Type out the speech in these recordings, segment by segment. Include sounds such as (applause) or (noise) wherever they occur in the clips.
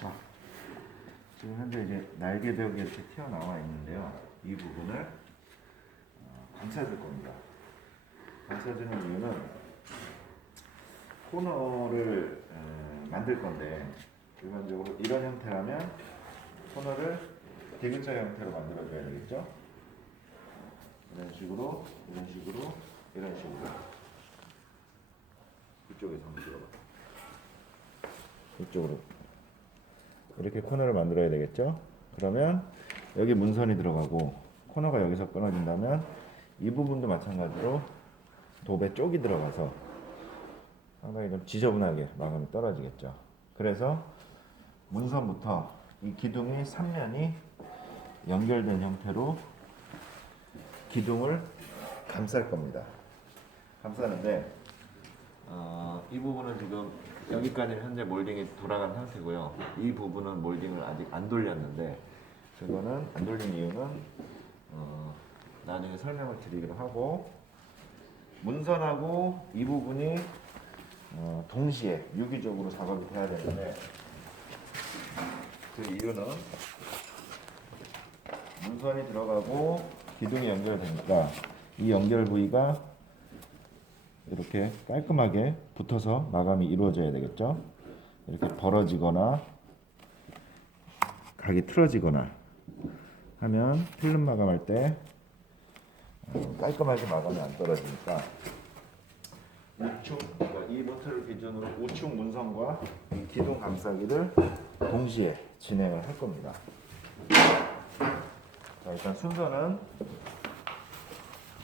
자, 지금 현재 이제 날개벽이 이렇게 튀어나와 있는데요. 이 부분을 어, 감싸줄 겁니다. 감싸주는 이유는 코너를 어, 만들 건데 일반적으로 이런 형태라면 코너를 대문자 형태로 만들어줘야 되겠죠? 이런 식으로, 이런 식으로, 이런 식으로. 이쪽에서 한번 들어봐. 이쪽으로. 이렇게 코너를 만들어야 되겠죠? 그러면 여기 문선이 들어가고 코너가 여기서 끊어진다면 이 부분도 마찬가지로 도배 쪽이 들어가서 상당히 좀 지저분하게 마감이 떨어지겠죠. 그래서 문선부터 이 기둥이 3면이 연결된 형태로 기둥을 감쌀 겁니다. 감싸는데 어, 이 부분은 지금 여기까지 현재 몰딩이 돌아간 상태고요. 이 부분은 몰딩을 아직 안 돌렸는데 저거는 안 돌린 이유는 어, 나중에 설명을 드리기로 하고 문선하고 이 부분이 어, 동시에 유기적으로 작업이 돼야 되는데 그 이유는 문선이 들어가고 기둥이 연결되니까 이 연결 부위가 이렇게 깔끔하게 붙어서 마감이 이루어져야 되겠죠. 이렇게 벌어지거나 각이 틀어지거나 하면 필름 마감할 때 어, 깔끔하게 마감이 안 떨어지니까 우측 그러니까 이 모터를 기준으로 우측 문선과 이 기둥 감싸기를 동시에 진행을 할 겁니다. 자 일단 순서는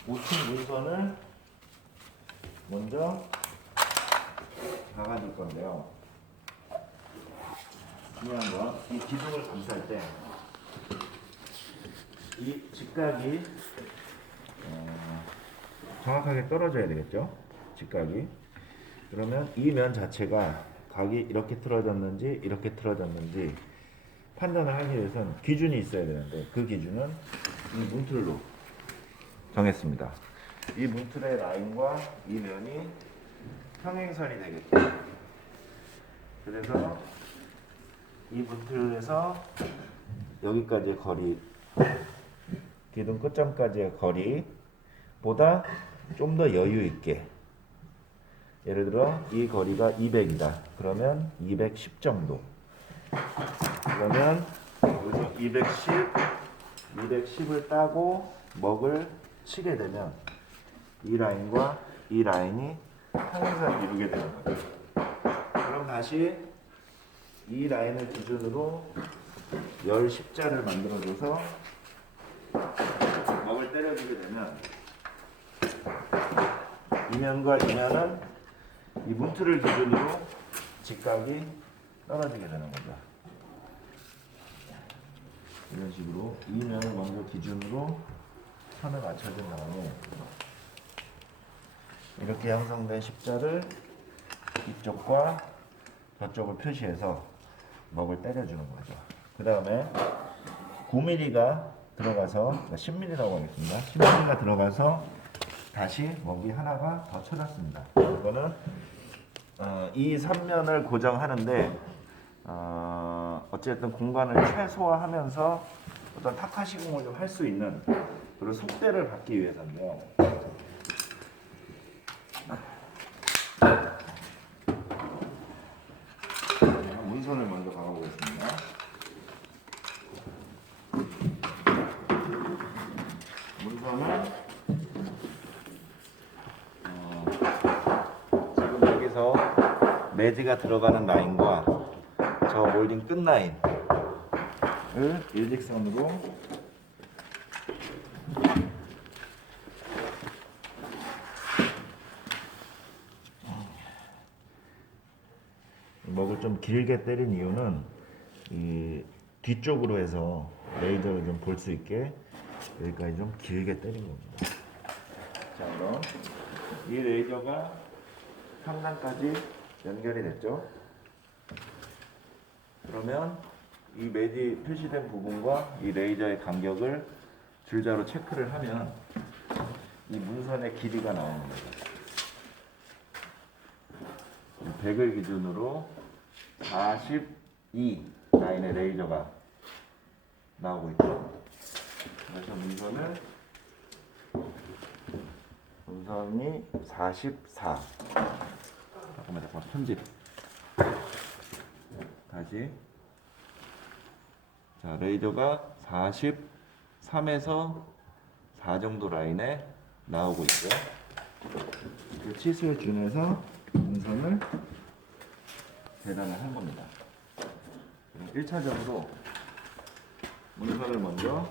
우측 문선을 먼저 박아줄 건데요. 중요한 건 이 기둥을 감쌀 때 이 직각이 어, 정확하게 떨어져야 되겠죠? 직각이. 그러면 이 면 자체가 각이 이렇게 틀어졌는지 이렇게 틀어졌는지 판단을 하기 위해서는 기준이 있어야 되는데 그 기준은 이 문틀로 정했습니다. 이 문틀의 라인과 이 면이 평행선이 되겠죠. 그래서 이 문틀에서 여기까지의 거리, 기둥 끝점까지의 거리보다 좀 더 여유 있게. 예를 들어 이 거리가 200이다. 그러면 210 정도. 그러면 여기서 210, 210을 따고 먹을 치게 되면 이 라인과 이 라인이 평행선을 이루게 되는 거죠. 그럼 다시 이 라인을 기준으로 열 십자를 만들어줘서 먹을 때려주게 되면 이면과 이면은 이 문틀을 기준으로 직각이 떨어지게 되는 거죠. 이런 식으로 이면을 먼저 기준으로 선을 맞춰준 다음에 이렇게 형성된 십자를 이쪽과 저쪽을 표시해서 먹을 때려주는 거죠. 그 다음에 9mm가 들어가서 10mm라고 하겠습니다. 10mm가 들어가서 다시 먹이 하나가 더 쳐졌습니다. 이거는 어, 이 3면을 고정하는데 어, 어쨌든 공간을 최소화하면서 어떤 타카 시공을 좀 할 수 있는 그런 속대를 받기 위해서인데요. 문선을 먼저 박아보겠습니다. 문선을 어, 매지가 들어가는 라인과 저 몰딩 끝 라인을 일직선으로 길게 때린 이유는 이 뒤쪽으로 해서 레이저를 좀 볼 수 있게 여기까지 좀 길게 때린 겁니다. 자 그럼 이 레이저가 상단까지 연결이 됐죠? 그러면 이 매지 표시된 부분과 이 레이저의 간격을 줄자로 체크를 하면 이 문선의 길이가 거죠. 100을 기준으로 42 라인에 레이저가 나오고 있죠. 그래서 문선을 문선이 44. 잠깐만 잠깐 편집. 다시. 자 레이저가 43에서 4 정도 라인에 나오고 있고요. 그 치수에 준해서 문선을 계단을 한 겁니다. 그럼 1차적으로 문선을 먼저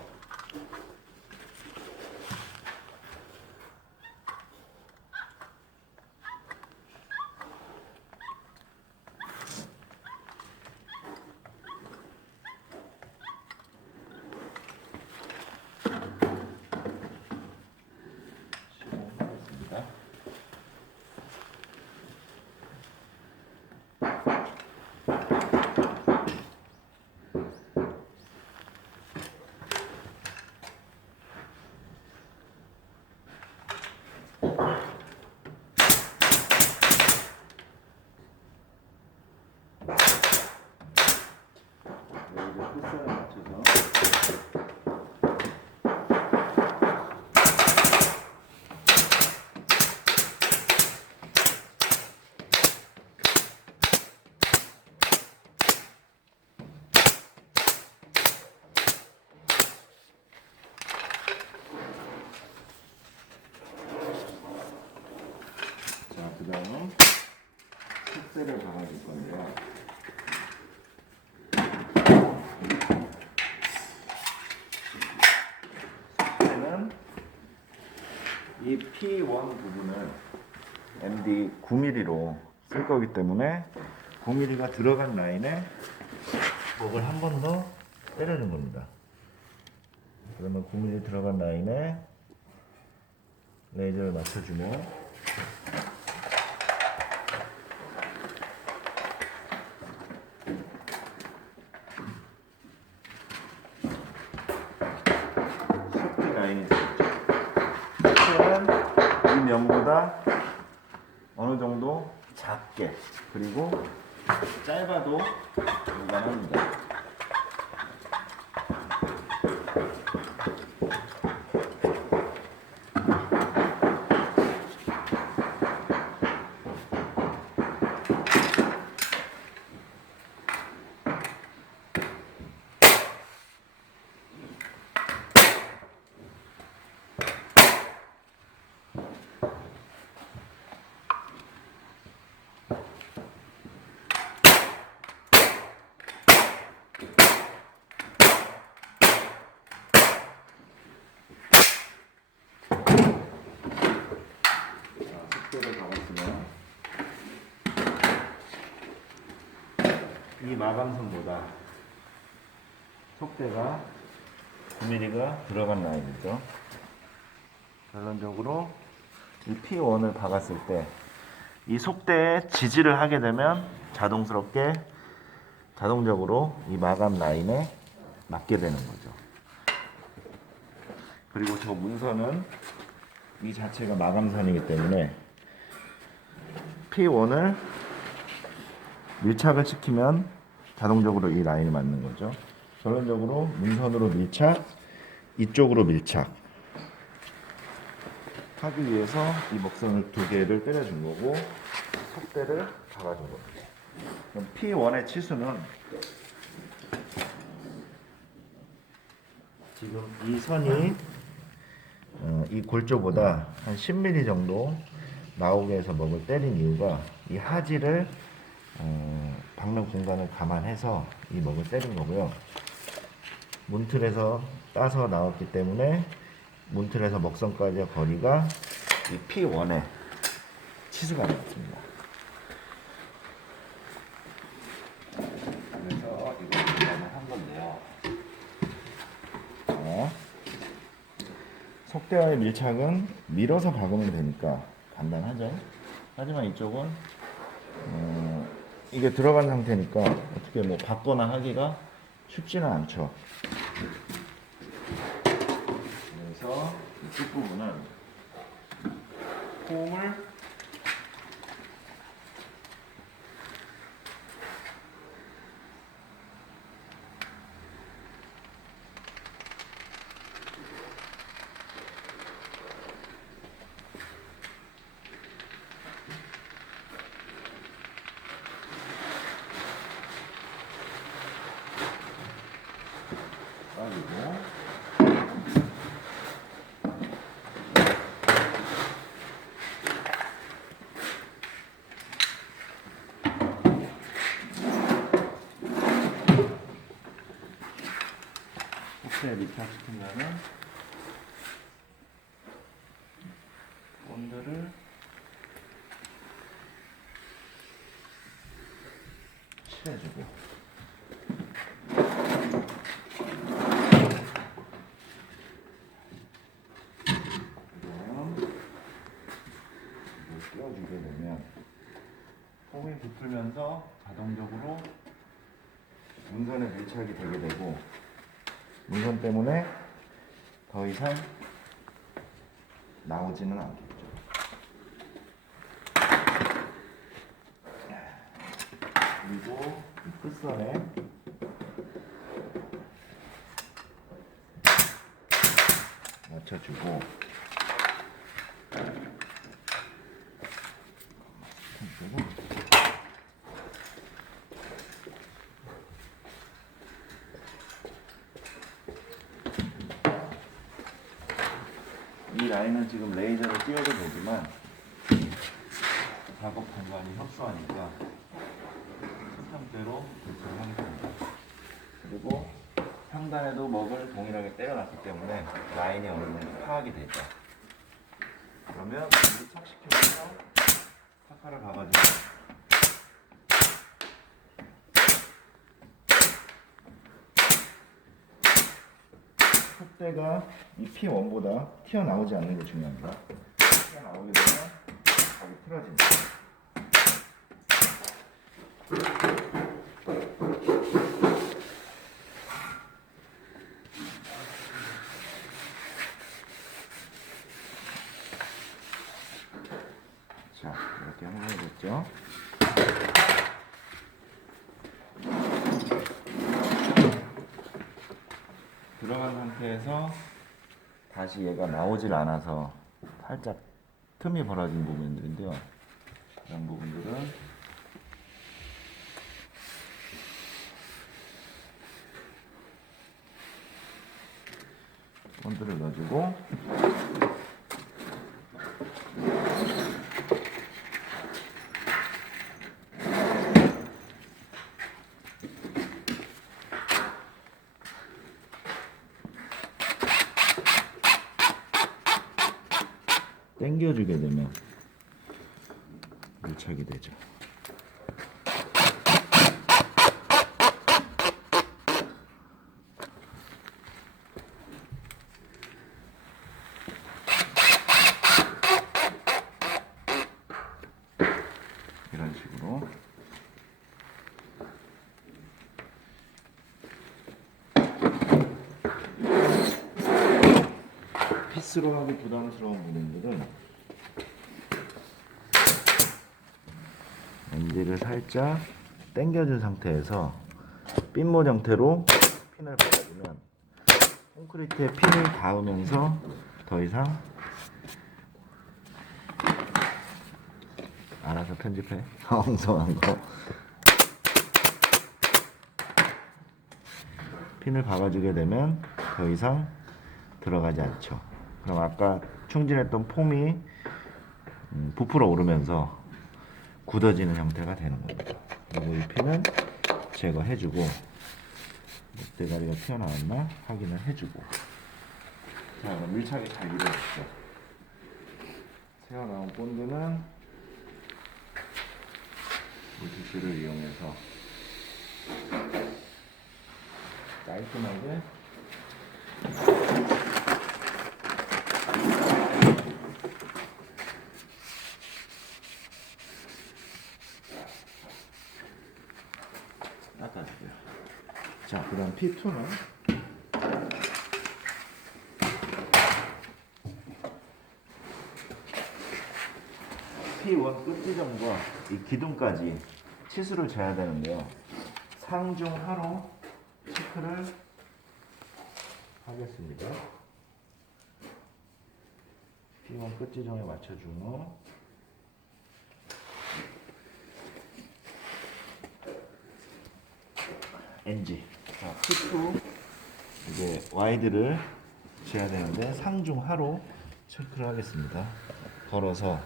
여기를 코스를 맞춰서 자, 그 다음 속세를 박아줄 건데요. 속세는 이 P1 부분을 MD 9mm로 쓸 거기 때문에 9mm가 들어간 라인에 목을 한 번 더 때리는 겁니다. 그러면 9mm 들어간 라인에 레이저를 맞춰주면 trabalhador 이 마감선보다 속대가 9mm가 들어간 라인이죠. 결론적으로 이 P1을 박았을 때 이 속대에 지지를 하게 되면 자동스럽게 자동적으로 이 마감 라인에 맞게 되는 거죠. 그리고 저 문선은 이 자체가 마감선이기 때문에 P1을 밀착을 시키면 자동적으로 이 라인이 맞는 거죠. 결론적으로 문선으로 밀착, 이쪽으로 밀착 하기 위해서 이 먹선을 두 개를 때려준 거고 속대를 박아준 겁니다. 그럼 P1의 치수는 지금 이 선이 어, 이 골조보다 한 10mm 정도 나오게 해서 먹을 때린 이유가 이 하지를 어, 박는 공간을 감안해서 이 먹을 때린 거고요. 문틀에서 따서 나왔기 때문에 문틀에서 먹선까지의 거리가 이 P1의 치수가 나왔습니다. 그래서 이거 계산을 한 건데요. 자, 속대와의 밀착은 밀어서 박으면 되니까 간단하죠. 하지만 이쪽은 어, 이게 들어간 상태니까 어떻게 뭐 받거나 하기가 쉽지는 않죠. 그래서 이쪽 부분은 폼을 호스에 밀착시키면은 본드를 칠해주고. 그럼 이걸 끼워주게 되면 폼이 붙으면서 자동적으로 문선에 밀착이 되게 되고 문선 때문에 더 이상 나오지는 않겠죠. 그리고 이 끝선에 맞춰주고 이 라인은 지금 레이저로 띄워도 되지만 작업 공간이 협소하니까 이 상태로 배치를 하겠습니다. 그리고 상단에도 먹을 동일하게 때려놨기 때문에 라인이 어느 정도 파악이 되죠. 그러면 밀착시켜서 타카를 박아주고 콧대가 이 P1보다 튀어나오지 않는 게 중요합니다. 튀어나오게 되면 각이 틀어집니다. 자, 이렇게 완성됐죠? 들어간 상태에서 다시 얘가 나오질 않아서 살짝 틈이 벌어진 부분들인데요. 이런 부분들은 본드를 넣어주고 당겨주게 되면 밀착이 되죠. 피스로 하기 부담스러운 부분들은 엔지를 살짝 당겨준 상태에서 핀모 형태로 핀을 박아주면 콘크리트에 핀을 닿으면서 더 이상 알아서 편집해. (laughs) 엉성한 거. 핀을 박아주게 되면 더 이상 들어가지 않죠. 그럼 아까 충진했던 폼이 음, 부풀어 오르면서 굳어지는 형태가 되는 겁니다. 그리고 이 핀은 제거해주고 목대가리가 튀어나왔나 확인을 해주고 자 그럼 밀착이 잘 이루어졌죠. 새어나온 본드는 물티슈를 이용해서 깔끔하게 닦아주고요. 자, 그 다음 P2는 P1 끝지점과 이 기둥까지 치수를 재야 되는데요. 상중하로 체크를 하겠습니다. P1 끝지점에 맞춰주고 NG. 자, P2 이제 와이드를 재야 되는데 상중 하로 체크를 하겠습니다. 걸어서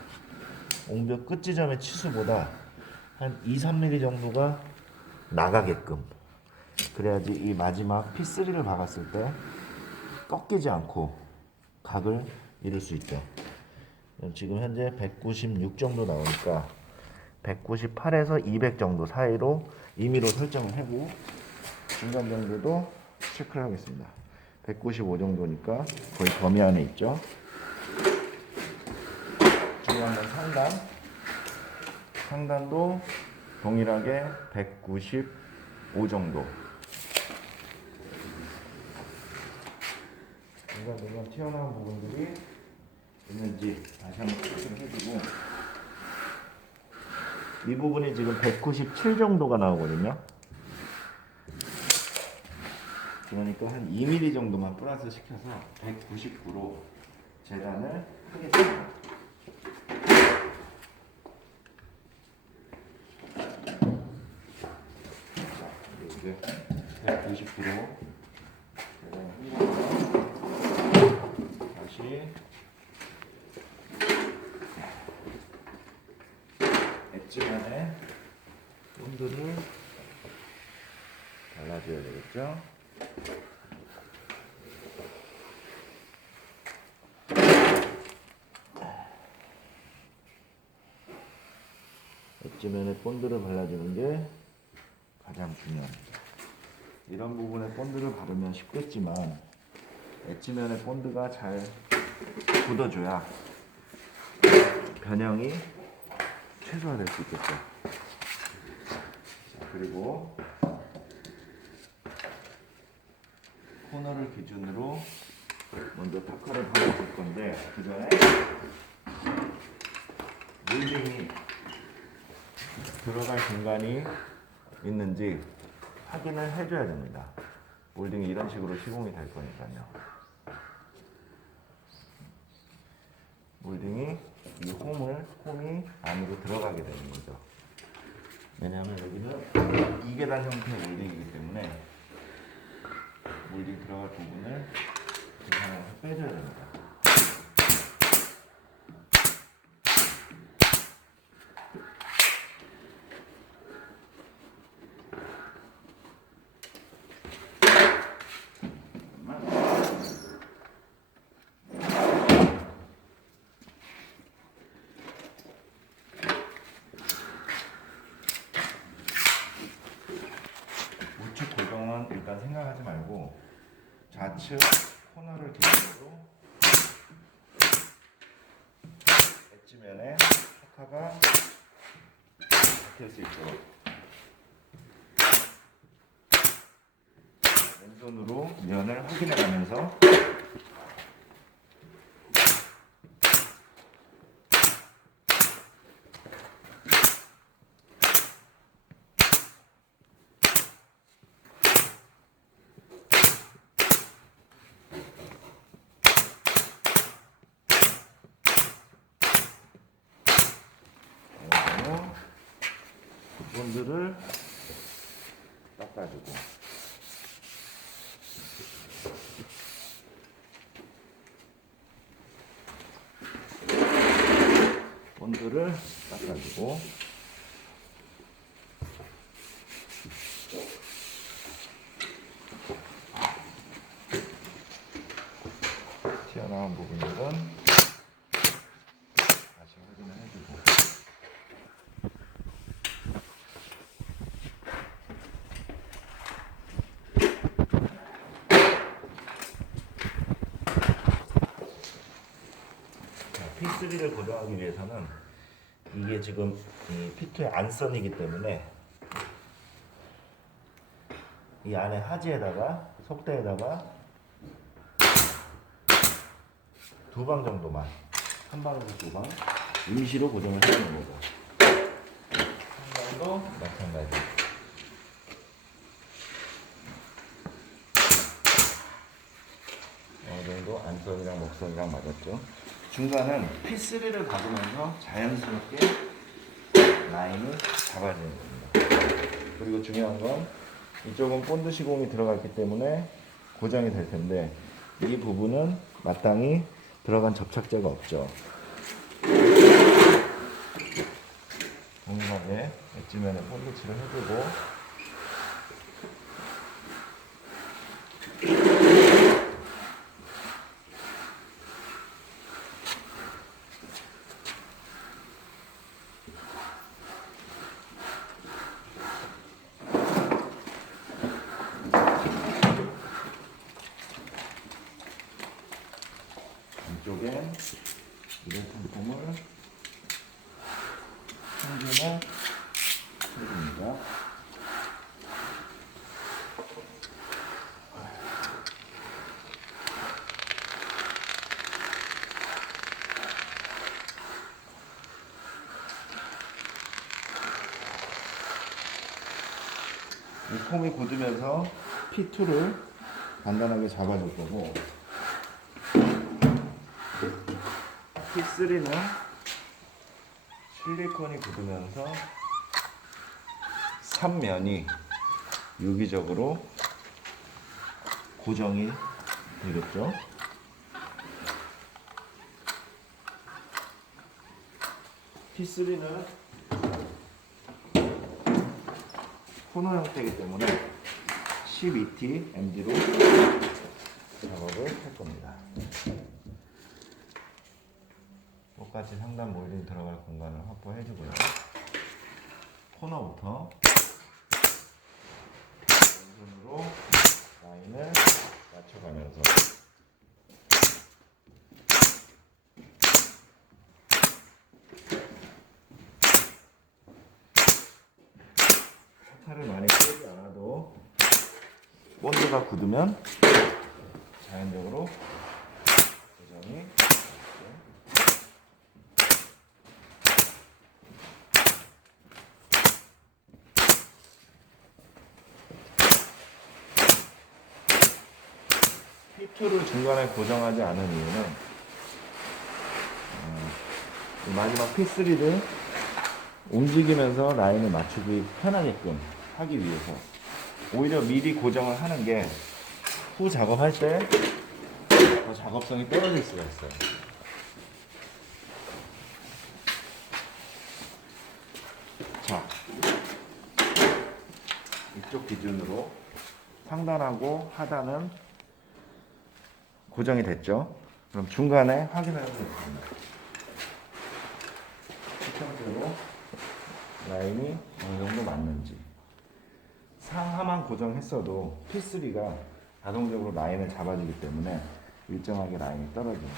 옹벽 끝 지점의 치수보다 한 2, 3mm 정도가 나가게끔 그래야지 이 마지막 P3를 박았을 때 꺾이지 않고 각을 이룰 수 있죠. 지금 현재 196 정도 나오니까 198에서 200 정도 사이로 임의로 설정을 하고 중간 정도도 체크를 하겠습니다. 195 정도니까 거의 범위 안에 있죠. 중요한 건 상단. 상단도 동일하게 195 정도. 중간중간 튀어나온 부분들이 있는지 다시 한번 체크해주고 이 부분이 지금 197 정도가 나오거든요. 그러니까 한 2mm 정도만 플러스 시켜서 199로 재단을 하겠습니다. 자, 이제 199로 다시 엣지 안에 본드를 발라줘야 되겠죠? 엣지면에 본드를 발라주는 게 가장 중요합니다. 이런 부분에 본드를 바르면 쉽겠지만 엣지면에 본드가 잘 굳어줘야 변형이 최소화될 수 있겠죠. 자, 그리고 코너를 기준으로 먼저 타카를 발라줄 건데 그 전에 몰딩이 들어갈 공간이 있는지 확인을 해줘야 됩니다. 몰딩이 이런 식으로 시공이 될 거니까요. 몰딩이 이 홈을 홈이 안으로 들어가게 되는 거죠. 왜냐하면 여기는 이계단 형태의 몰딩이기 때문에 몰딩 들어갈 부분을 계산해서 빼줘야 됩니다. 우측 고정은 일단 생각하지 말고 좌측 코너를 기준으로 엣지면에 타카가 박힐 수 있도록 왼손으로 면을 확인해 가면서 그리고 부분들을 닦아주고. 본드를 닦아주고. 튀어나온 부분들은 다시 확인을 해주고 자, P3를 고정하기 위해서는 이게 지금 이 P2의 안선이기 때문에 이 안에 하지에다가 속대에다가 두 방 정도만 한 방에서 두방 임시로 고정을 해주는 거죠. 한 방도 마찬가지. 어느 정도 안선이랑 목선이랑 맞았죠. 중간은 P3를 박으면서 자연스럽게 라인을 잡아주는 겁니다. 그리고 중요한 건 이쪽은 본드 시공이 들어갔기 때문에 고정이 될 텐데 이 부분은 마땅히 들어간 접착제가 없죠. 동일하게 엣지면에 폴리치를 해주고 안쪽에 이런 상품을 해줍니다. 이 폼이 굳으면서 P2를 간단하게 잡아줄 거고 P3는 실리콘이 굳으면서 3면이 유기적으로 고정이 되겠죠. P3는 코너 형태이기 때문에 12T MD로 작업을 할 겁니다. 똑같이 상단 몰딩 들어갈 공간을 확보해 주고요. 코너부터 왼손으로 라인을 맞춰가면서 사타를 많이 빼지 않아도 본드가 굳으면 자연적으로 고정이 되죠. P2를 중간에 고정하지 않은 이유는 어, 이 마지막 P3를 움직이면서 라인을 맞추기 편하게끔 하기 위해서 오히려 미리 고정을 하는 게 후 작업할 때 더 작업성이 떨어질 수가 있어요. 자, 이쪽 기준으로 상단하고 하단은 고정이 됐죠? 그럼 중간에 확인을 해보겠습니다. 수평대로 라인이 어느 정도 맞는지. 상하만 고정했어도 P3가 자동적으로 라인을 잡아주기 때문에 일정하게 라인이 떨어집니다.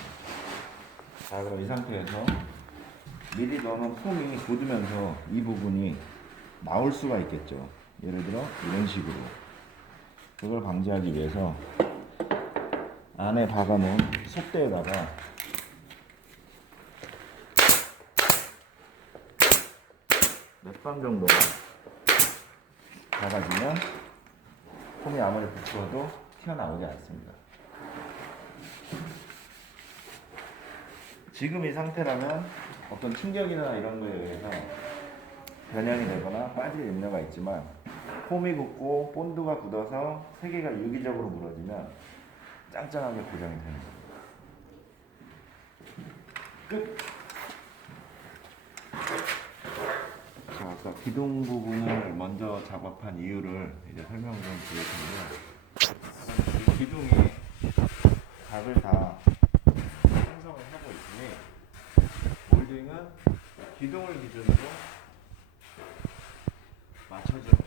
자, 그럼 이 상태에서 미리 넣어놓은 폼이 굳으면서 이 부분이 나올 수가 있겠죠. 예를 들어 이런 식으로. 그걸 방지하기 위해서 안에 박아놓은 속대에다가 몇 방 정도만 박아주면 폼이 아무리 부추어도 튀어나오지 않습니다. 지금 이 상태라면 어떤 충격이나 이런 거에 의해서 변형이 되거나 빠질 염려가 있지만 폼이 굳고 본드가 굳어서 세 개가 유기적으로 무너지면 짱짱하게 고정이 되는 겁니다. 끝. 자, 아까 기둥 부분을 먼저 작업한 이유를 이제 설명 좀 드릴 텐데요. 이 기둥이 각을 다 형성을 하고 있으니 몰딩은 기둥을 기준으로 맞춰주는 겁니다.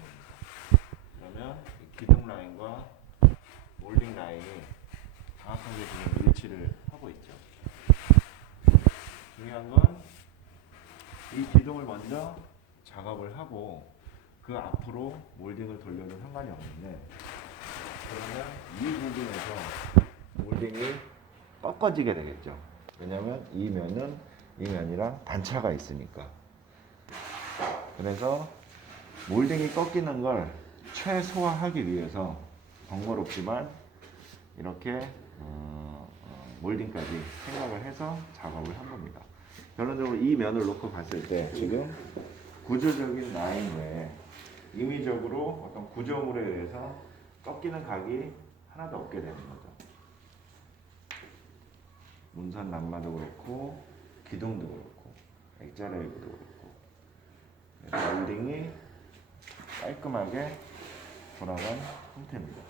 그러면 이 기둥 라인과 몰딩 라인이 정확하게 지금 일치를 하고 있죠. 중요한 건 이 기둥을 먼저 작업을 하고 그 앞으로 몰딩을 돌려도 상관이 없는데 그러면 이 부분에서 몰딩이 꺾어지게 되겠죠. 왜냐면 이 면은 이 면이랑 단차가 있으니까. 그래서 몰딩이 꺾이는 걸 최소화하기 위해서 번거롭지만 이렇게 어, 어, 몰딩까지 생각을 해서 작업을 한 겁니다. 결론적으로 이 면을 놓고 봤을 때 지금 구조적인 라인 외에 임의적으로 어떤 구조물에 의해서 꺾이는 각이 하나도 없게 되는 거죠. 문선 난마도 그렇고 기둥도 그렇고 액자 레이브도 그렇고 그래서 몰딩이 깔끔하게 돌아간 상태입니다. 끝.